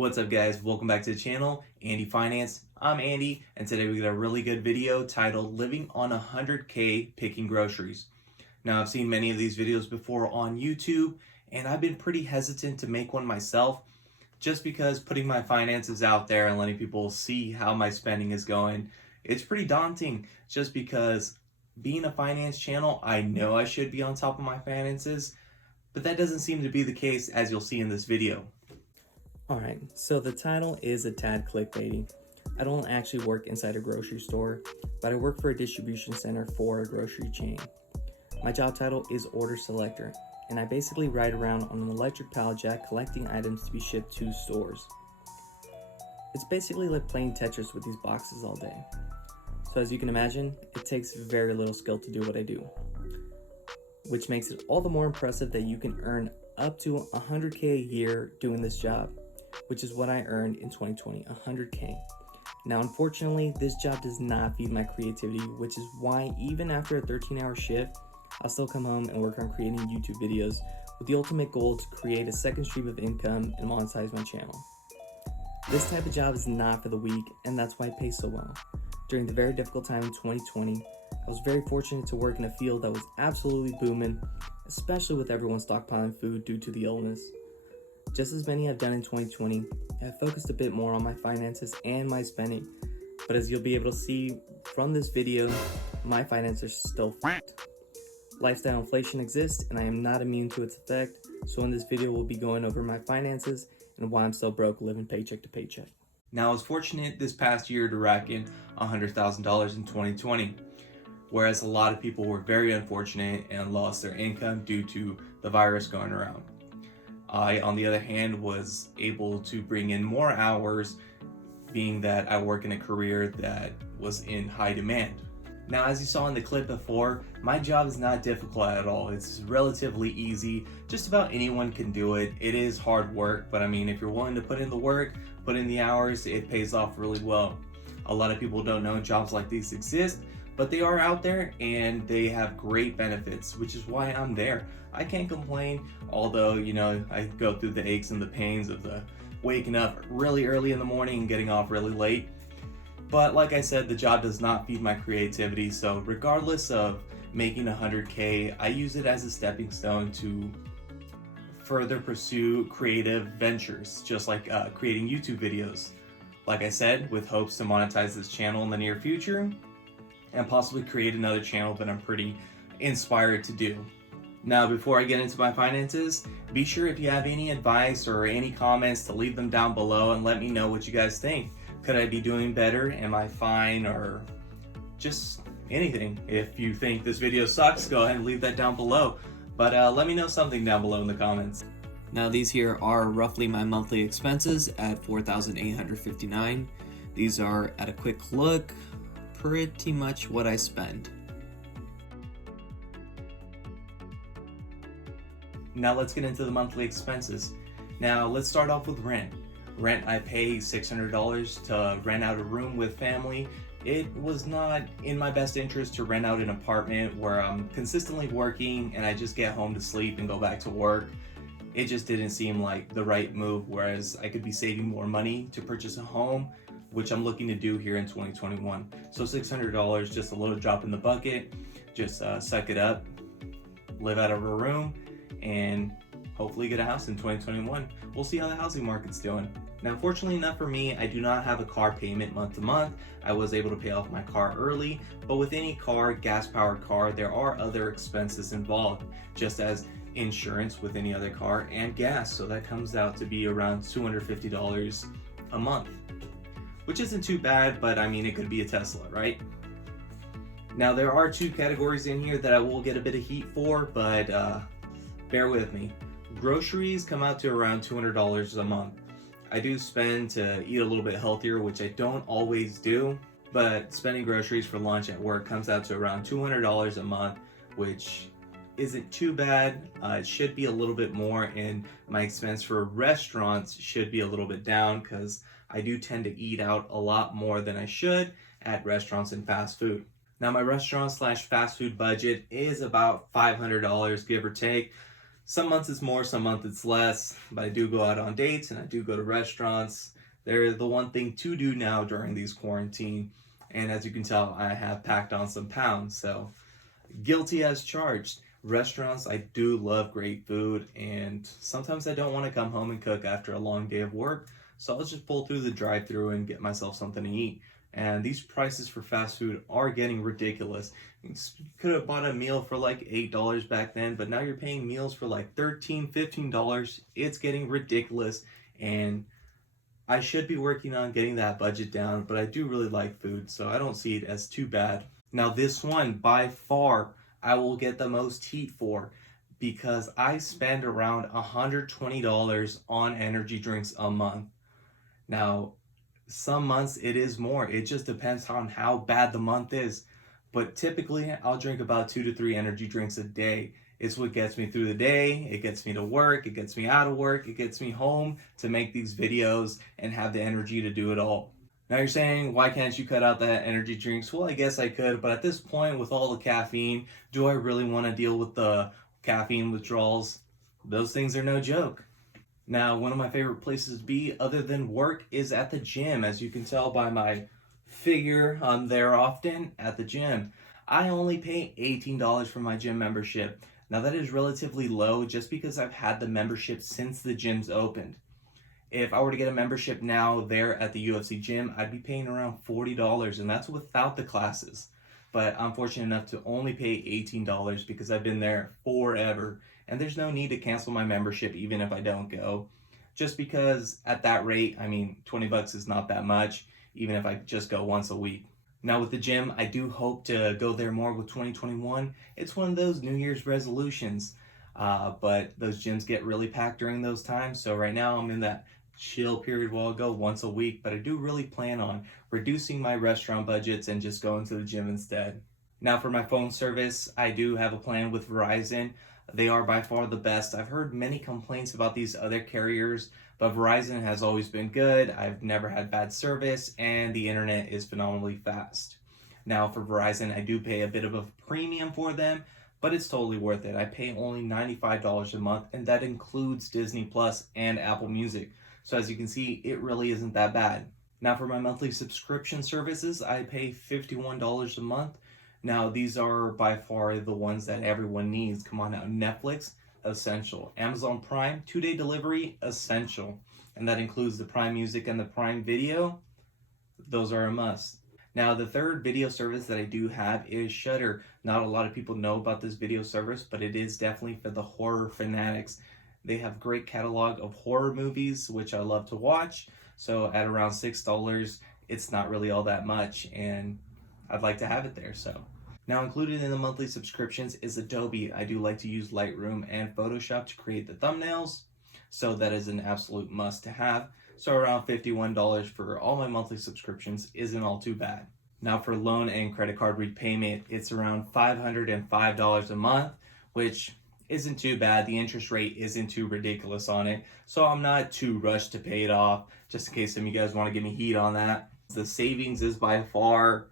What's up guys, welcome back to the channel, Andy Finance. I'm Andy and today we got a really good video titled Living on 100K Picking Groceries. Now I've seen many of these videos before on YouTube and I've been pretty hesitant to make one myself just because putting my finances out there and letting people see how my spending is going, it's pretty daunting just because being a finance channel, I know I should be on top of my finances, but that doesn't seem to be the case as you'll see in this video. Alright, so the title is a tad clickbaity. I don't actually work inside a grocery store, but I work for a distribution center for a grocery chain. My job title is order selector, and I basically ride around on an electric pallet jack collecting items to be shipped to stores. It's basically like playing Tetris with these boxes all day. So as you can imagine, it takes very little skill to do what I do, which makes it all the more impressive that you can earn up to 100K a year doing this job, which is what I earned in 2020, 100K. Now, unfortunately, this job does not feed my creativity, which is why even after a 13-hour shift, I'll still come home and work on creating YouTube videos with the ultimate goal to create a second stream of income and monetize my channel. This type of job is not for the weak, and that's why it pays so well. During the very difficult time in 2020, I was very fortunate to work in a field that was absolutely booming, especially with everyone stockpiling food due to the illness. Just as many have done in 2020, I've focused a bit more on my finances and my spending, but as you'll be able to see from this video, my finances are still f***ed. Lifestyle inflation exists and I am not immune to its effect, so in this video we'll be going over my finances and why I'm still broke living paycheck to paycheck. Now I was fortunate this past year to rack in $100,000 in 2020, whereas a lot of people were very unfortunate and lost their income due to the virus going around. I, on the other hand, was able to bring in more hours, being that I work in a career that was in high demand. Now, as you saw in the clip before, my job is not difficult at all. It's relatively easy. Just about anyone can do it. It is hard work, but I mean, if you're willing to put in the work, put in the hours, it pays off really well. A lot of people don't know jobs like these exist, but they are out there and they have great benefits, which is why I'm there. I can't complain, although, I go through the aches and the pains of the waking up really early in the morning and getting off really late. But like I said, the job does not feed my creativity, so regardless of making 100K, I use it as a stepping stone to further pursue creative ventures, just like creating YouTube videos. Like I said, with hopes to monetize this channel in the near future, and possibly create another channel that I'm pretty inspired to do. Now, before I get into my finances, be sure if you have any advice or any comments to leave them down below and let me know what you guys think. Could I be doing better? Am I fine? Or just anything. If you think this video sucks, go ahead and leave that down below. But let me know something down below in the comments. Now these here are roughly my monthly expenses at $4,859. These are, at a quick look, pretty much what I spend. Now let's get into the monthly expenses. Now let's start off with rent. Rent, I pay $600 to rent out a room with family. It was not in my best interest to rent out an apartment where I'm consistently working and I just get home to sleep and go back to work. It just didn't seem like the right move, whereas I could be saving more money to purchase a home, which I'm looking to do here in 2021. So $600, just a little drop in the bucket. Just suck it up, live out of a room, and hopefully get a house in 2021. We'll see how the housing market's doing. Now, fortunately enough for me, I do not have a car payment month to month. I was able to pay off my car early, but with any car, gas-powered car, there are other expenses involved, just as insurance with any other car and gas. So that comes out to be around $250 a month, which isn't too bad, but I mean, it could be a Tesla, right? Now, there are two categories in here that I will get a bit of heat for, but bear with me. Groceries come out to around $200 a month. I do spend to eat a little bit healthier, which I don't always do, but spending groceries for lunch at work comes out to around $200 a month, which isn't too bad. It should be a little bit more, and my expense for restaurants should be a little bit down because I do tend to eat out a lot more than I should at restaurants and fast food. Now, my restaurant/fast food budget is about $500, give or take. Some months it's more, some months it's less, but I do go out on dates and I do go to restaurants. They're the one thing to do now during these quarantine. And as you can tell, I have packed on some pounds, so guilty as charged. Restaurants, I do love great food, and sometimes I don't want to come home and cook after a long day of work, so I'll just pull through the drive-thru and get myself something to eat. And these prices for fast food are getting ridiculous. You could have bought a meal for like $8 back then, but now you're paying meals for like $13, $15. It's getting ridiculous, and I should be working on getting that budget down, but I do really like food, so I don't see it as too bad. Now, this one, by far, I will get the most heat for because I spend around $120 on energy drinks a month. Now, some months it is more. It just depends on how bad the month is. But typically, I'll drink about 2 to 3 energy drinks a day. It's what gets me through the day. It gets me to work. It gets me out of work. It gets me home to make these videos and have the energy to do it all. Now you're saying, why can't you cut out that energy drinks? Well, I guess I could, but at this point, with all the caffeine, do I really want to deal with the caffeine withdrawals? Those things are no joke. Now, one of my favorite places to be other than work is at the gym. As you can tell by my figure, I'm there often at the gym. I only pay $18 for my gym membership. Now that is relatively low just because I've had the membership since the gym's opened. If I were to get a membership now there at the UFC gym, I'd be paying around $40, and that's without the classes. But I'm fortunate enough to only pay $18 because I've been there forever, and there's no need to cancel my membership even if I don't go. Just because at that rate, I mean, $20 is not that much, even if I just go once a week. Now with the gym, I do hope to go there more with 2021. It's one of those New Year's resolutions, but those gyms get really packed during those times. So right now I'm in that chill period where I'll go once a week, but I do really plan on reducing my restaurant budgets and just going to the gym instead. Now for my phone service, I do have a plan with Verizon. They are by far the best. I've heard many complaints about these other carriers, but Verizon has always been good. I've never had bad service, and the internet is phenomenally fast. Now for Verizon, I do pay a bit of a premium for them, but it's totally worth it. I pay only $95 a month, and that includes Disney Plus and Apple Music. So as you can see, it really isn't that bad. Now for my monthly subscription services, I pay $51 a month. Now these are by far the ones that everyone needs. Come on now, Netflix, essential. Amazon Prime, 2-day delivery, essential. And that includes the Prime Music and the Prime Video. Those are a must. Now the third video service that I do have is Shudder. Not a lot of people know about this video service, but it is definitely for the horror fanatics. They have great catalog of horror movies, which I love to watch. So at around $6, it's not really all that much, and I'd like to have it there. So now included in the monthly subscriptions is Adobe. I do like to use Lightroom and Photoshop to create the thumbnails, so that is an absolute must to have. So around $51 for all my monthly subscriptions isn't all too bad. Now for loan and credit card repayment, it's around $505 a month, which isn't too bad. The interest rate isn't too ridiculous on it, so I'm not too rushed to pay it off, just in case some of you guys want to give me heat on that. The savings is by far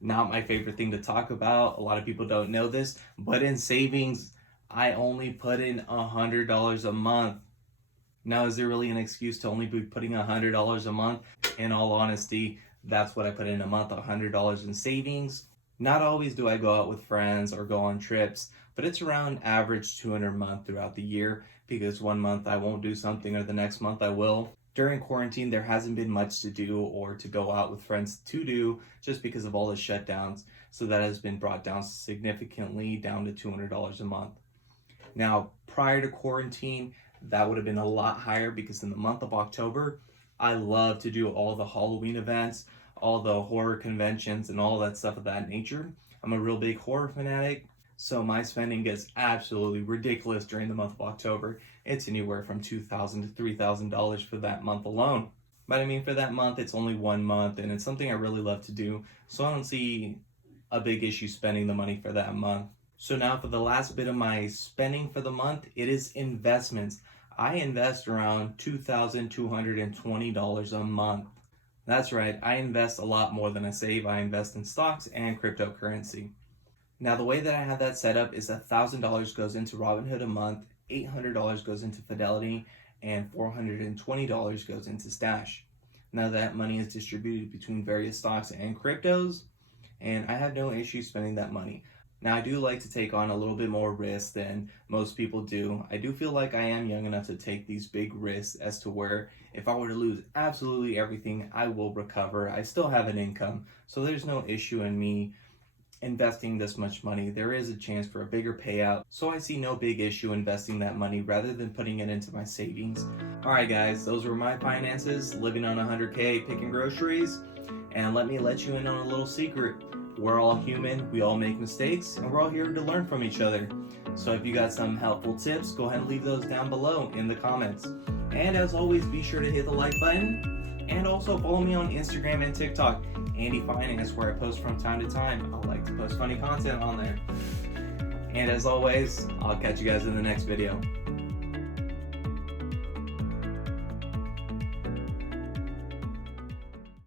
not my favorite thing to talk about. A lot of people don't know this, but in savings, I only put in $100 a month. Now, is there really an excuse to only be putting $100 a month? In all honesty, that's what I put in a month, $100 in savings. Not always do I go out with friends or go on trips, but it's around average $200 a month throughout the year, because one month I won't do something or the next month I will. During quarantine, there hasn't been much to do or to go out with friends to do just because of all the shutdowns. So that has been brought down significantly, down to $200 a month. Now, prior to quarantine, that would have been a lot higher because in the month of October, I love to do all the Halloween events, all the horror conventions, and all that stuff of that nature. I'm a real big horror fanatic, so my spending gets absolutely ridiculous during the month of October. It's anywhere from $2,000 to $3,000 for that month alone. But I mean, for that month, it's only 1 month, and it's something I really love to do, so I don't see a big issue spending the money for that month. So now for the last bit of my spending for the month, it is investments. I invest around $2,220 a month. That's right, I invest a lot more than I save. I invest in stocks and cryptocurrency. Now the way that I have that set up is $1,000 goes into Robinhood a month, $800 goes into Fidelity and $420 goes into Stash. Now that money is distributed between various stocks and cryptos, and I have no issue spending that money. Now, I do like to take on a little bit more risk than most people do. I do feel like I am young enough to take these big risks as to where if I were to lose absolutely everything, I will recover. I still have an income, so there's no issue in me investing this much money. There is a chance for a bigger payout, so I see no big issue investing that money rather than putting it into my savings. Alright guys, those were my finances, living on $100K, picking groceries, and let me let you in on a little secret. We're all human, we all make mistakes, and we're all here to learn from each other. So if you got some helpful tips, go ahead and leave those down below in the comments. And as always, be sure to hit the like button, and also follow me on Instagram and TikTok, Andy Finance, where I post from time to time. I like to post funny content on there. And as always, I'll catch you guys in the next video.